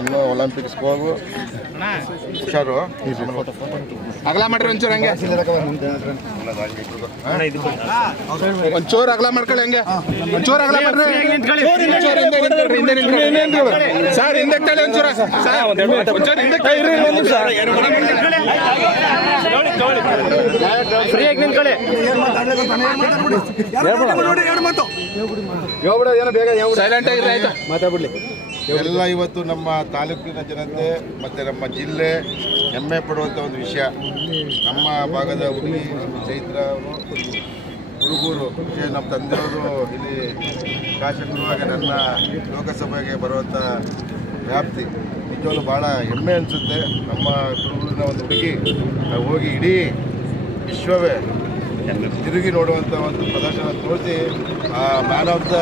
ಇನ್ನು ಒಲಿಂಪಿಕ್ಸ್ಗೆ ಹೋಗು ಹುಷಾರು. ಅಗಲ ಮಾಡ್ರಿ ಒಂಚೂರು ಹಂಗೆ. ಒಂಚೂರು ಅಗಲ ಮಾಡ್ಕೊಳ್ಳಿ ಹಂಗೆ. ಒಂಚೂರು ಅಗಲ ಮಾಡ್ರಿ. ಸರ್ ಹಿಂದೆ ತಳಿ ಒಂಚೂರು. ಹಿಂದೆ ತಗೊಳ್ಳಿ. ಸೈಲೆಂಟ್ ಆಗಿರಿ ಆಯ್ತಾ? ಎಲ್ಲ ಇವತ್ತು ನಮ್ಮ ತಾಲೂಕಿನ ಜನತೆ ಮತ್ತು ನಮ್ಮ ಜಿಲ್ಲೆ ಹೆಮ್ಮೆ ಪಡುವಂಥ ಒಂದು ವಿಷಯ. ನಮ್ಮ ಭಾಗದ ಹುಡುಗಿ ಚೈತ್ರ ಅವರು, ಹುಡುಗರು ನಮ್ಮ ತಂದೆಯವರು ಇಲ್ಲಿ ಶಾಸಕರು ಹಾಗೆ ನನ್ನ ಲೋಕಸಭೆಗೆ ಬರುವಂಥ ವ್ಯಾಪ್ತಿ. ನಿಜವಾಗ್ಲೂ ಭಾಳ ಹೆಮ್ಮೆ ಅನಿಸುತ್ತೆ. ನಮ್ಮ ಕುರುಗೂರಿನ ಒಂದು ಹುಡುಗಿ ಹೋಗಿ ಇಡೀ ವಿಶ್ವವೇ ತಿರುಗಿ ನೋಡುವಂಥ ಒಂದು ಪ್ರದರ್ಶನ ತೋರಿಸಿ ಮ್ಯಾನ್ ಆಫ್ ದ